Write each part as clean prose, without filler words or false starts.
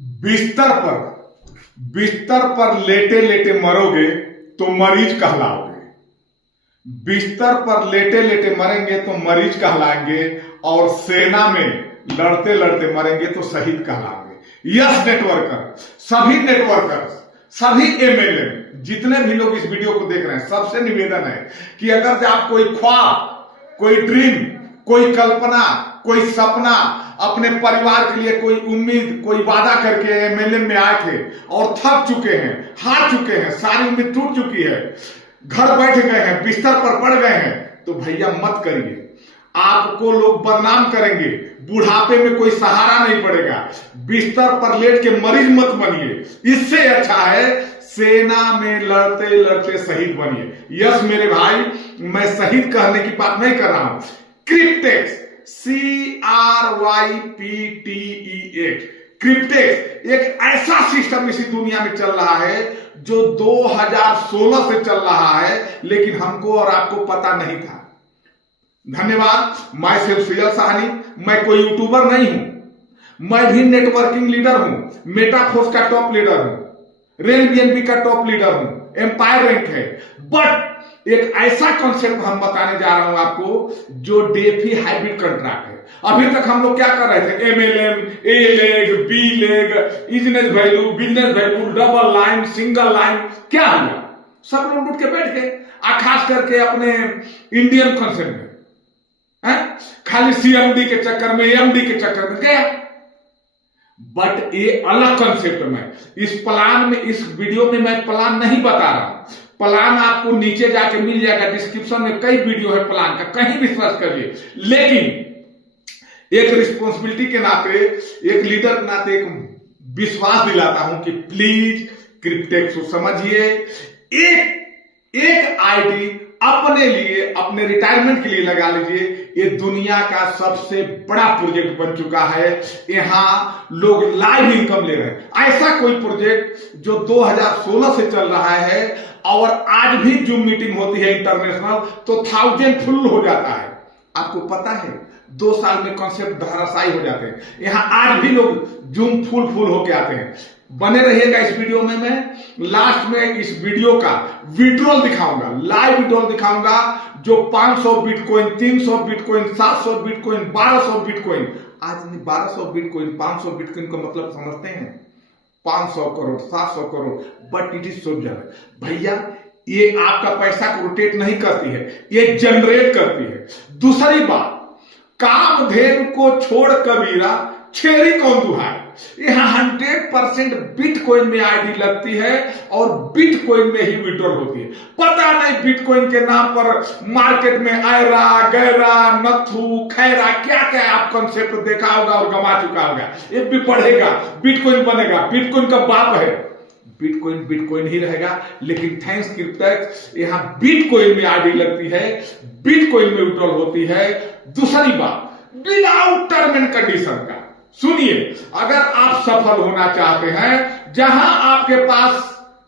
बिस्तर पर लेटे लेटे मरोगे तो मरीज कहलाओगे। बिस्तर पर लेटे लेटे मरेंगे तो मरीज कहलाएंगे और सेना में लड़ते लड़ते मरेंगे तो शहीद कहलाएंगे। यस नेटवर्कर, सभी नेटवर्कर्स, सभी एमएलए, जितने भी लोग इस वीडियो को देख रहे हैं, सबसे निवेदन है कि अगर आप कोई ख्वाब, कोई ड्रीम, कोई कल्पना, कोई सपना, अपने परिवार के लिए कोई उम्मीद, कोई वादा करके एमएलए में आए थे और थक चुके हैं, हार चुके हैं, सारी उम्मीद टूट चुकी है, घर बैठ गए हैं, बिस्तर पर पड़ गए हैं, तो भैया मत करिए। आपको लोग बदनाम करेंगे, बुढ़ापे में कोई सहारा नहीं पड़ेगा। बिस्तर पर लेट के मरीज मत बनिए। इससे अच्छा है सेना में लड़ते लड़ते शहीद बनिए। यस मेरे भाई, मैं शहीद कहने की बात नहीं कर रहा हूं। क्रिप्टेक्स, CRYPTEX, क्रिप्टेक्स एक ऐसा सिस्टम इसी दुनिया में चल रहा है जो 2016 से चल रहा है, लेकिन हमको और आपको पता नहीं था। धन्यवाद। मैं सिर्फ सुजल साहनी, मैं कोई यूट्यूबर नहीं हूं, मैं भी नेटवर्किंग लीडर हूं, मेटाफोर्स का टॉप लीडर हूं, रेल बीएनबी का टॉप लीडर हूं, एम्पायर रैंक है। बट एक ऐसा कॉन्सेप्ट हम बताने जा रहा हूं आपको जो डेफी हाइब्रिड कॉन्ट्रैक्ट है। अभी तक हम लोग क्या कर रहे थे? MLM, A leg, B leg, business value, double line, single line, क्या हुआ? सब लोग उठ के बैठ गए, खास करके अपने इंडियन कॉन्सेप्ट में खाली CMD के चक्कर में, MD के चक्कर में गया। बट ये अलग कॉन्सेप्ट में, इस प्लान में, इस वीडियो में मैं प्लान नहीं बता रहा हूं। प्लान आपको नीचे जाके मिल जाएगा, डिस्क्रिप्शन में कई वीडियो है प्लान का, कहीं भी सर्च करिए। लेकिन एक रिस्पॉन्सिबिलिटी के नाते, एक लीडर के नाते एक विश्वास दिलाता हूं कि प्लीज क्रिप्टेक्स को समझिए। एक आईडी अपने लिए, अपने रिटायरमेंट के लिए लगा लीजिए। ये दुनिया का सबसे बड़ा प्रोजेक्ट बन चुका है। यहां लोग लाइव इनकम ले रहे हैं। ऐसा कोई प्रोजेक्ट जो 2016 से चल रहा है और आज भी जूम मीटिंग होती है इंटरनेशनल तो 1000 फुल हो जाता है। आपको पता है 2 साल में कॉन्सेप्ट धराशायी हो जाते हैं। यहां आज भी लोग जूम फुल होके आते हैं। बने रहिएगा इस वीडियो में। मैं लास्ट में इस वीडियो का विड्रॉल दिखाऊंगा, लाइव विड्रॉल दिखाऊंगा, जो 500 बिटकॉइन, 300 बिटकॉइन, 700 बिटकॉइन, 1200 बिटकॉइन, आज नहीं 1200 बिटकॉइन, 500 बिटकॉइन का मतलब समझते हैं? 500 crore, 700 crore. But it is soldier भैया, ये आपका पैसा को रोटेट नहीं करती है, ये जनरेट करती है। दूसरी बात, कामधेनु को छोड़ कबीरा छेरी कौन दुहाए। यहां 100% बिटकॉइन में आईडी लगती है और बिटकॉइन में ही विड्रॉल होती है। पता नहीं बिटकॉइन के नाम पर मार्केट में आयरा गैरा नथु खैरा क्या क्या आप कॉन्सेप्ट देखा होगा और गवा चुका होगा। ये भी बढ़ेगा, बिटकॉइन बनेगा, बिटकॉइन का बाप है। बिटकॉइन ही रहेगा। लेकिन थैंक्स क्रिप्टेक्स, यहां बिटकॉइन में आईडी लगती है, बिटकॉइन में विड्रॉल होती है। दूसरी बात, विदाउट टर्म एंड कंडीशन का सुनिए, अगर आप सफल होना चाहते हैं, जहां आपके पास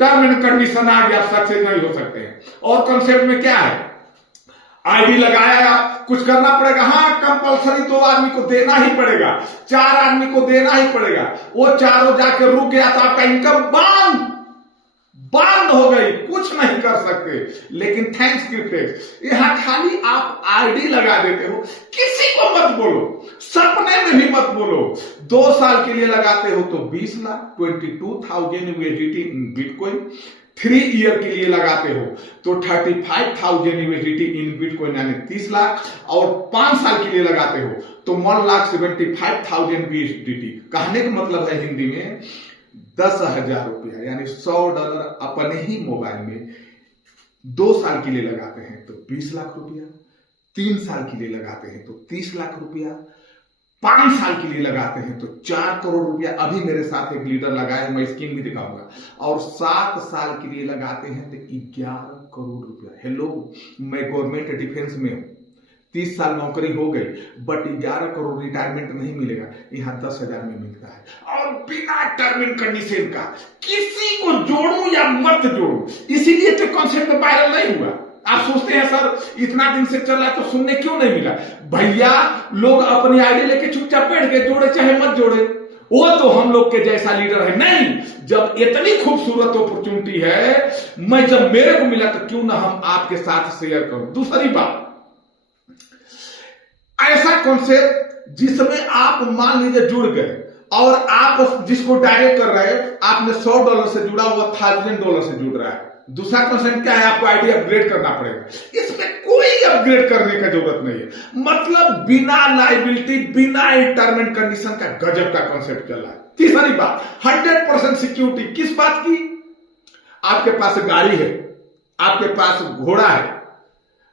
टर्म एंड कंडीशन आ गया, सक्सेस नहीं हो सकते हैं। और कॉन्सेप्ट में क्या है? आईडी लगाया, कुछ करना पड़ेगा। हाँ, कंपलसरी 2 आदमी को देना ही पड़ेगा, 4 आदमी को देना ही पड़ेगा। वो चारों जाके रुक गया तो आपका इनकम बंद हो गई, कुछ नहीं कर सकते। लेकिन थैंक्स क्रिप्टेक्स, यहां खाली आप आईडी लगा देते हो, किसी को मत बोलो, सपने में भी मत बोलो। 2 साल के लिए लगाते हो तो 20 लाख, 22,000 USDT इन बिटकॉइन। 3 ईयर के लिए लगाते हो तो 35,000 USDT इन बिटकॉइन यानी 30 लाख। और 5 साल के लिए लगाते हो तो 1,75,000 USDT। कहने का मतलब है हिंदी में 10,000 रुपया यानी $100 अपने ही मोबाइल में 2 साल के लिए लगाते हैं तो 20 लाख रुपया, 3 साल के लिए लगाते हैं तो 30 लाख रुपया, 5 साल के लिए लगाते हैं तो 4 करोड़ रुपया। अभी मेरे साथ एक लीडर लगाए, मैं स्क्रीन भी दिखाऊंगा। और 7 साल के लिए लगाते हैं तो 11 करोड़ रुपया। हेलो, मैं गवर्नमेंट डिफेंस में हूं, 30 साल नौकरी हो गई, बट 11 करोड़ रिटायरमेंट नहीं मिलेगा, यहां 10,000 में मिलता है। और बिना टर्म एंड कंडीशन का किसी को जोड़ू या मत जोड़ू, इसीलिए तो कॉन्सेप्ट वायरल नहीं हुआ। आप सोचते हैं सर इतना दिन से चल रहा तो सुनने क्यों नहीं मिला? भैया, लोग अपनी आईडी लेके चुपचाप बैठ गए, जोड़े चाहे मत जोड़े। वो तो हम लोग के जैसा लीडर है नहीं। जब इतनी खूबसूरत अपॉर्चुनिटी है, मैं जब मेरे को मिला तो क्यों ना हम आपके साथ शेयर करूं। दूसरी बात, ऐसा कॉन्सेप्ट जिसमें आप मान लीजिए जुड़ गए और आप जिसको डायरेक्ट कर रहे हैं, आपने $100 से जुड़ा हुआ $1000 से जुड़ रहा है। दूसरा कॉन्सेप्ट क्या है, आपको आईडी अपग्रेड करना पड़ेगा। इसमें कोई अपग्रेड करने का जरूरत नहीं है। मतलब बिना लाइबिलिटी, बिना रिटायरमेंट कंडीशन का गजब का कॉन्सेप्ट चल रहा है। तीसरी बात, 100% सिक्योरिटी। किस बात की? आपके पास गाड़ी है, आपके पास घोड़ा है,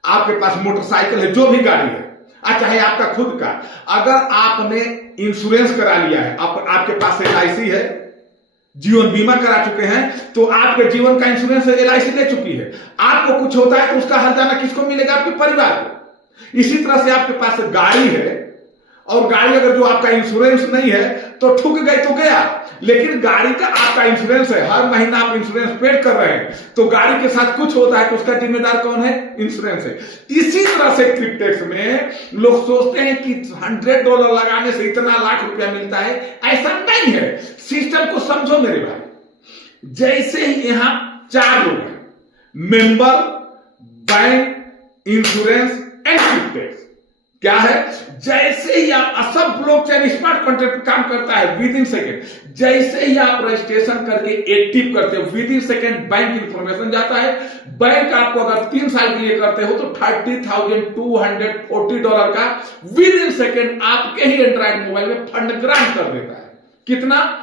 आपके पास मोटरसाइकिल है, जो भी गाड़ी है, चाहे आपका खुद का, अगर आपने इंश्योरेंस करा लिया है, आपके पास LIC है, जीवन बीमा करा चुके हैं, तो आपके जीवन का इंश्योरेंस LIC ले चुकी है। आपको कुछ होता है तो उसका हर्जाना किसको मिलेगा? आपके परिवार को। इसी तरह से आपके पास गाड़ी है, और गाड़ी अगर जो आपका इंश्योरेंस नहीं है तो ठुक गई तो गया, लेकिन गाड़ी का आपका इंश्योरेंस है, हर महीना आप इंश्योरेंस पेड कर रहे हैं, तो गाड़ी के साथ कुछ होता है तो उसका जिम्मेदार कौन है? इंश्योरेंस है। इसी तरह से क्रिप्टेक्स में लोग सोचते हैं कि $100 लगाने से इतना लाख रुपया मिलता है, ऐसा नहीं है। सिस्टम को समझो मेरे भाई। जैसे ही यहां 4 लोग हैं, मेंबर, बैंक, इंश्योरेंस एंड क्रिप्टेक्स, क्या है? जैसे ही आप सब ब्लॉकचेन स्मार्ट कॉन्ट्रैक्ट काम करता है विद इन सेकेंड। जैसे ही आप रजिस्ट्रेशन करके एक्टिव करते हो, with in second bank information जाता है। बैंक आपको अगर 3 साल के लिए करते हो तो $30,240 का विद इन सेकेंड आपके ही एंड्रॉइड मोबाइल में फंड ग्रांट कर देता है। कितना?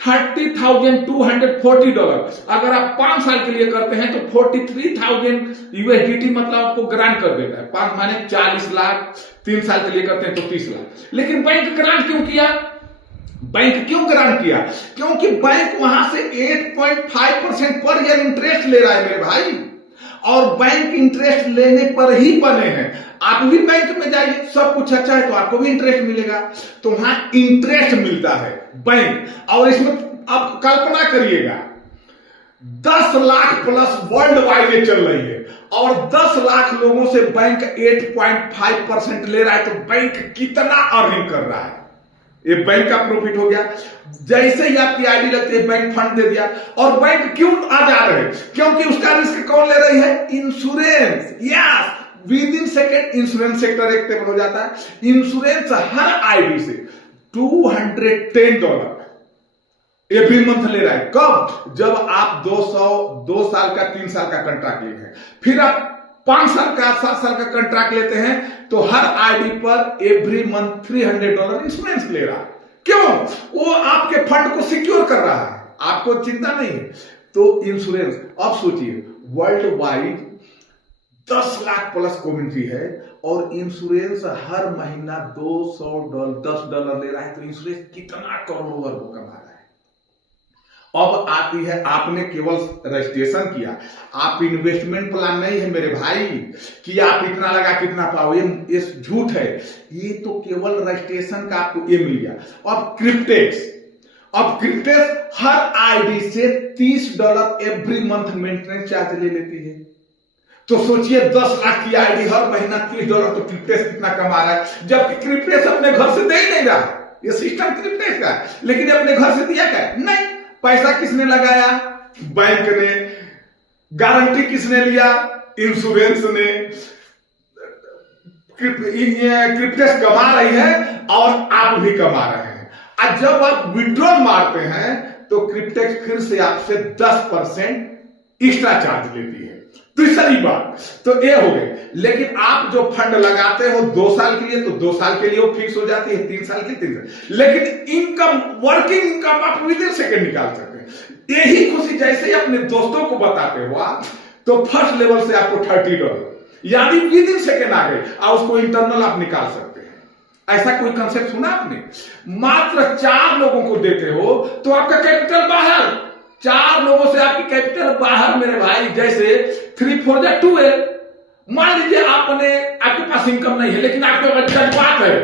$30,240। अगर आप 5 साल के लिए करते हैं तो 43,000 USDT मतलब आपको ग्रांट कर देता है। 5 माने 40 लाख, 3 साल के लिए करते हैं तो 30 लाख। लेकिन बैंक ग्रांट क्यों किया? बैंक क्यों ग्रांट किया? क्योंकि बैंक वहां से 8.5% पर ईयर इंटरेस्ट ले रहा है मेरे भाई, और बैंक इंटरेस्ट लेने पर ही बने हैं। आप भी बैंक में जाइए, सब कुछ अच्छा है तो आपको भी इंटरेस्ट मिलेगा, तो वहां इंटरेस्ट मिलता है बैंक। और इसमें आप कल्पना करिएगा, 10 लाख प्लस वर्ल्ड वाइड ये चल रही है, और 10 लाख लोगों से बैंक 8.5% ले रहा है, तो बैंक कितना अर्निंग कर रहा है? ये बैंक का प्रॉफिट हो गया। जैसे ही आपकी आईडी लगती है, बैंक फंड दे दिया। और बैंक क्यों आ जा रहे हैं? क्योंकि उसका रिस्क कौन ले रही है? Insurance. Yes, with in second insurance sector active हो जाता है। इंश्योरेंस हर आईडी से $210 एवरी मंथ ले रहा है। कब? जब आप 2 साल का, 3 साल का कंट्रैक्ट लिए हैं, फिर आप 5 साल का, 7 साल का कंट्रैक्ट लेते हैं, तो हर आईडी पर एवरी मंथ $300 इंश्योरेंस ले रहा है। क्यों? वो आपके फंड को सिक्योर कर रहा है, आपको चिंता नहीं है। तो इंश्योरेंस, अब सोचिए, world wide 10 lakh plus community है, और इंश्योरेंस हर महीना $200 ले रहा है, तो इंश्योरेंस कितना करोड़ों अरबों कमा रहा है। अब आती है, आपने केवल रजिस्ट्रेशन किया, आप इन्वेस्टमेंट प्लान नहीं है मेरे भाई कि आप इतना लगा कितना पाओ, ये झूठ है। ये तो केवल रजिस्ट्रेशन का आपको ये मिल गया। अब क्रिप्टेक्स हर आईडी से $30 एवरी मंथ मेंटेनेंस चार्ज ले लेती है। तो सोचिए, 10 लाख की आईडी हर महीना $30, तो क्रिप्टेक्स कितना कमा रहा है? जबकि क्रिप्टेक्स अपने घर से दे ही नहीं रहा, ये सिस्टम क्रिप्टेक्स का है, लेकिन अपने घर से दिया क्या? नहीं। पैसा किसने लगाया? बैंक ने। गारंटी किसने लिया? इंश्योरेंस ने। क्रिप्टेक्स कमा रही है और आप भी कमा रहे हैं। और जब आप विड्रॉल मारते हैं तो क्रिप्टेक्स फिर से आपसे 10% एक्स्ट्रा चार्ज लेती है। तीसरी बात तो ये हो गई। लेकिन आप जो फंड लगाते हो 2 साल के लिए, तो 2 साल के लिए वो फिक्स हो जाती है, 3 साल के 3 साल। लेकिन इनकम, वर्किंग इनकम आप विद इन सेकेंड निकाल सकते हैं। यही खुशी जैसे ही अपने दोस्तों को बताते हो आप, तो फर्स्ट लेवल से आपको $30 यानी विद इन सेकेंड आ गए, और उसको इंटरनल आप निकाल सकते हैं। ऐसा कोई कंसेप्ट सुना आपने? मात्र 4 लोगों को देते हो तो आपका कैपिटल बाहर, 4 लोगों से आपकी कैपिटल बाहर मेरे भाई। जैसे 3 4 12। मान लीजिए आपके पास इनकम नहीं है, लेकिन आपके पास जज्बात है,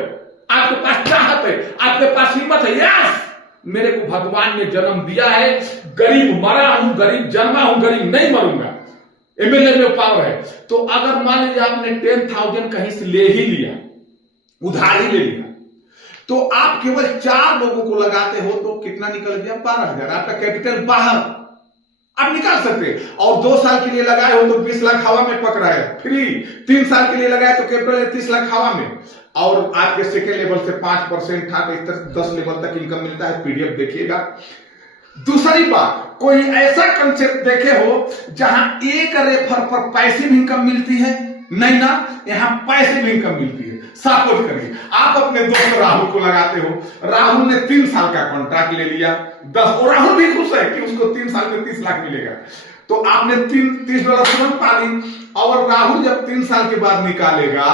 आपके पास चाहत है, आपके पास हिम्मत है। यस, मेरे को भगवान ने जन्म दिया है, गरीब मरा हूं, गरीब जन्मा हूं, गरीब नहीं मरूंगा, एमएलए में पावर है। तो अगर मान लीजिए आपने 10,000 कहीं से ले ही लिया, उधार ही ले लिया, तो आप केवल 4 लोगों को लगाते हो तो कितना निकल गया? 12,000। आपका कैपिटल बाहर आप निकाल सकते हैं। और 2 साल के लिए लगाए हो तो 20 लाख हवा में पक रहा है फ्री। 3 साल के लिए लगाए तो कैपिटल 30 लाख हवा में। और आपके सेकेंड लेवल से 5% था, इस तरह 10 लेवल तक इनकम मिलता है। पीडीएफ देखिएगा। दूसरी बात, कोई ऐसा कंसेप्ट देखे हो जहां एक रेफर पर पैसिव इनकम मिलती है? नहीं ना, यहां पैसिव इनकम मिलती है। सपोर्ट करिए। आप अपने दोस्त राहुल को लगाते हो, राहुल ने 3 साल का कॉन्ट्रैक्ट ले लिया 10, और राहुल भी खुश है कि उसको 3 साल में 30 लाख मिलेगा। तो आपने $30 तुरंत पा ली, और राहुल जब 3 साल के बाद निकालेगा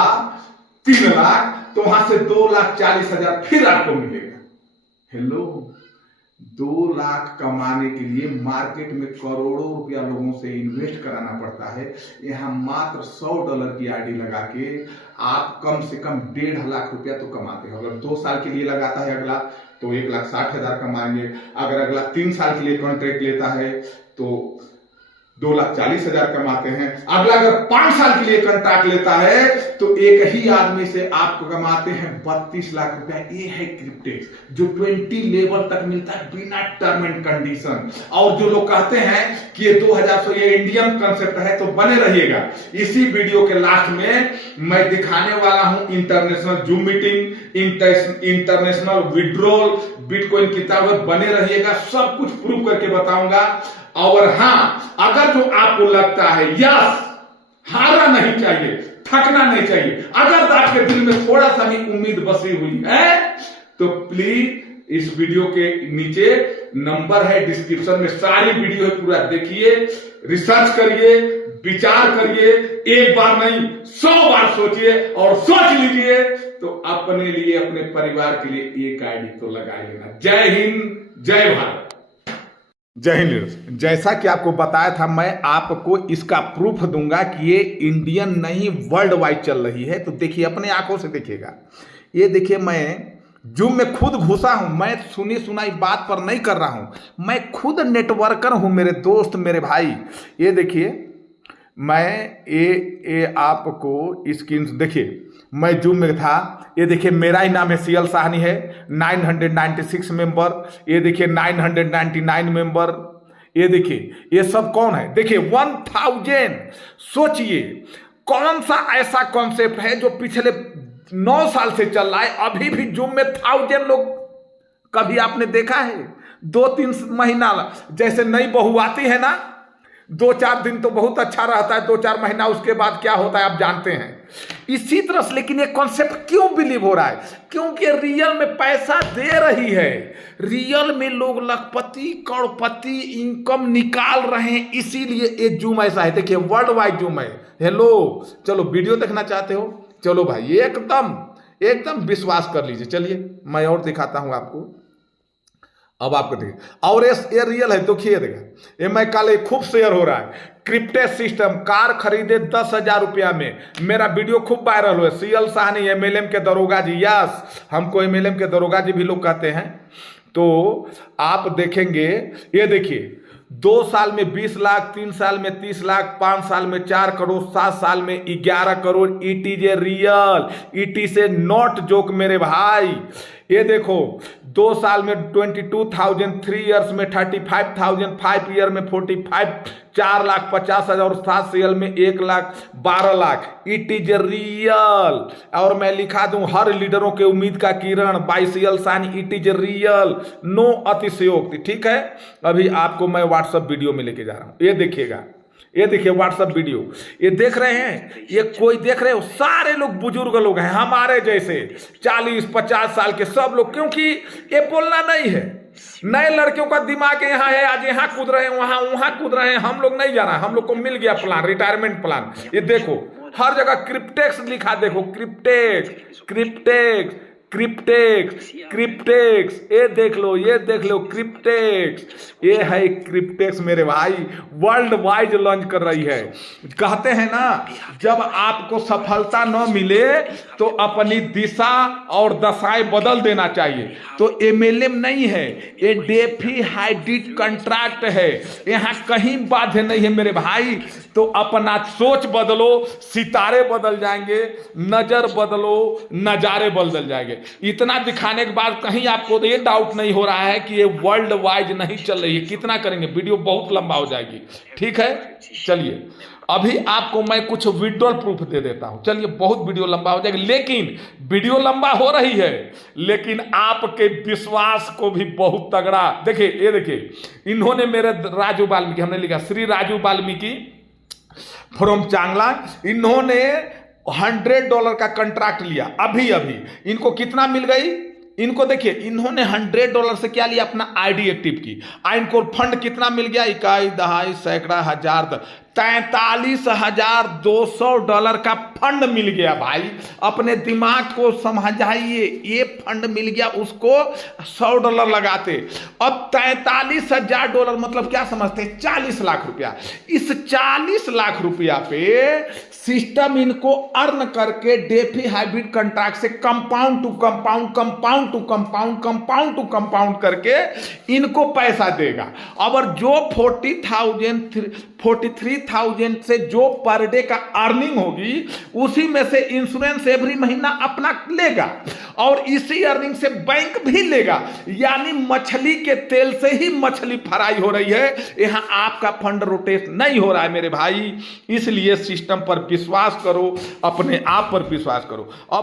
3 लाख, तो वहां से 2,40,000 फिर आपको मिलेगा। हेलो, 2 लाख कमाने के लिए मार्केट में करोड़ों रुपया लोगों से इन्वेस्ट कराना पड़ता है। यहां मात्र $100 की आईडी लगा के आप कम से कम 1.5 लाख रुपया तो कमाते हो। अगर 2 साल के लिए लगाता है अगला तो 1,60,000 कमाएंगे। अगर अगला 3 साल के लिए कॉन्ट्रैक्ट लेता है तो 2,40,000 कमाते हैं। अगला अगर 5 साल के लिए कॉन्ट्रैक्ट लेता है तो एक ही आदमी से आपको कमाते हैं 32 लाख रुपया। ये है क्रिप्टेक्स, जो 20 लेवल तक मिलता है बिना टर्म एंड कंडीशन। और जो लोग कहते हैं कि ये 2000 ये इंडियन कंसेप्ट है, तो बने रहिएगा। इसी वीडियो के लास्ट में मैं दिखाने वाला हूं international zoom meeting, international withdrawal, bitcoin कितना हुआ। बने रहिएगा, सब कुछ प्रूव करके बताऊंगा। और हां, अगर जो आपको लगता है यस, हारना नहीं चाहिए, थकना नहीं चाहिए, अगर आपके दिल में थोड़ा सा भी उम्मीद बसी हुई है, तो प्लीज इस वीडियो के नीचे नंबर है डिस्क्रिप्शन में, सारी वीडियो है, पूरा देखिए, रिसर्च करिए, विचार करिए, एक बार नहीं 100 बार सोचिए, और सोच लीजिए तो अपने लिए, अपने परिवार के लिए एक आईडी तो लगा लेना। जय हिंद, जय भारत, जय हिंद। जैसा कि आपको बताया था, मैं आपको इसका प्रूफ दूंगा कि ये इंडियन नहीं वर्ल्ड वाइड चल रही है। तो देखिए, अपने आंखों से देखिएगा। ये देखिए, मैं जूम में खुद घुसा हूं, मैं सुनी सुनाई बात पर नहीं कर रहा हूं, मैं खुद नेटवर्कर हूं मेरे दोस्त, मेरे भाई। ये देखिए, मैं ये आपको स्क्रीन देखिए, मैं जूम में था। ये देखिए, मेरा ही नाम है सीएल साहनी है, 996 मेंबर। ये देखिए 999 मेंबर। ये देखिए, ये सब कौन है? देखिए 1000। सोचिए, कौन सा ऐसा कॉन्सेप्ट है जो पिछले 9 साल से चल रहा है, अभी भी जूम में 1000 लोग। कभी आपने देखा है? 2-3 महीना, जैसे नई बहू आती है ना, 2-4 दिन तो बहुत अच्छा रहता है, 2-4 महीना उसके बाद क्या होता है आप जानते हैं। इसी तरह से, लेकिन ये कॉन्सेप्ट क्यों बिलीव हो रहा है? क्योंकि रियल में पैसा दे रही है, रियल में लोग लखपति करोड़पति इनकम निकाल रहे हैं, इसीलिए ये जूम ऐसा है। देखिए, वर्ल्ड वाइड जूम है। हेलो, चलो वीडियो देखना चाहते हो? चलो भाई, एकदम विश्वास कर लीजिए। चलिए मैं और दिखाता हूं आपको। अब आपको देखिए, और ये रियल है, देखिए देखा, ये मैं कल खूब शेयर हो रहा है। क्रिप्टेक्स सिस्टम, कार खरीदे 10,000 रुपया में। मेरा वीडियो खूब वायरल हुआ। सीएल साहनी, एमएलएम के दरोगा जी, यस, हमको एमएलएम के दरोगा जी भी लोग कहते हैं। तो आप देखेंगे, ये देखिए, 2 साल में 20 लाख, 3 साल में 30 लाख, 5 साल में 4 करोड़, 7 साल में 11 crore. It is a real, it is a not joke मेरे भाई। ये देखो, 2 साल में 22,000, 3 इयर्स में 35,000, 5 ईयर में 45, 4,50,000, और 7 साल में 1,12,00,000। It is real. और मैं लिखा दूं, हर लीडरों के उम्मीद का किरण, by CL Sahni. It is real, no अतिशयोक्ति। ठीक है, अभी आपको मैं व्हाट्सएप वीडियो में लेके जा रहा हूं। ये देखिएगा, ये देखिए व्हाट्सएप वीडियो, ये देख रहे हैं? ये कोई देख रहे हो? सारे लोग बुजुर्ग लोग हैं, हमारे जैसे 40-50 साल के सब लोग, क्योंकि ये बोलना नहीं है। नए लड़कियों का दिमाग यहाँ है, आज यहाँ कूद रहे हैं, वहां कूद रहे हैं। हम लोग नहीं जाना, हम लोग को मिल गया प्लान, रिटायरमेंट प्लान। ये देखो, हर जगह क्रिप्टेक्स लिखा, देखो क्रिप्टेक्स, क्रिप्टेक्स, क्रिप्टेक्स, क्रिप्टेक्स। ये देख लो क्रिप्टेक्स। ये है क्रिप्टेक्स मेरे भाई, वर्ल्ड वाइड लॉन्च कर रही है। कहते हैं ना, जब आपको सफलता न मिले तो अपनी दिशा और दशाएं बदल देना चाहिए। तो एमएलएम नहीं है, ये डेफी हाइब्रिड कॉन्ट्रैक्ट है। यहाँ कहीं बाध्य नहीं है मेरे भाई। तो अपना सोच बदलो, सितारे बदल जाएंगे, नजर बदलो, नजारे बदल जाएंगे। इतना दिखाने के बाद कहीं आपको तो ये डाउट नहीं हो रहा है कि ये वर्ल्ड वाइज नहीं चल रही है। कितना करेंगे, वीडियो बहुत लंबा हो जाएगी। ठीक है, चलिए अभी आपको मैं कुछ विजुअल प्रूफ दे देता हूं। चलिए, बहुत वीडियो लंबा हो जाएगा, लेकिन वीडियो लंबा हो रही है, लेकिन आपके विश्वास को भी बहुत तगड़ा। देखिए, ये देखिए, इन्होंने मेरे राजू वाल्मीकि, हमने लिखा श्री राजू वाल्मीकि फ्रॉम चांगलांग, इन्होंने $100 का कंट्रैक्ट लिया अभी अभी। इनको कितना मिल गई, इनको देखिए, इन्होंने $100 से क्या लिया, अपना आईडी एक्टिव की। इनको फंड कितना मिल गया, इकाई, दहाई, सैकड़ा, हजार, $43,200 का फंड मिल गया। भाई अपने दिमाग को समझाइए, ये फंड मिल गया उसको, $100 लगाते। अब $43,000 मतलब क्या समझते हैं, 40 लाख रुपया। इस 40 लाख रुपया पे सिस्टम इनको अर्न करके डेफी हाइब्रिड कॉन्ट्रैक्ट से compound to compound, compound to compound, compound to compound करके इनको पैसा देगा। और जो 43,000 से जो पर डे का अर्निंग होगी, उसी में से इंश्योरेंस एवरी महीना अपना लेगा, और इसी अर्निंग से बैंक भी लेगा। यानी मछली के तेल से ही मछली फ्राई हो रही है। यहां आपका फंड रोटेट नहीं हो रहा है मेरे भाई। इसलिए सिस्टम पर विश्वास करो, अपने आप पर विश्वास करो। अब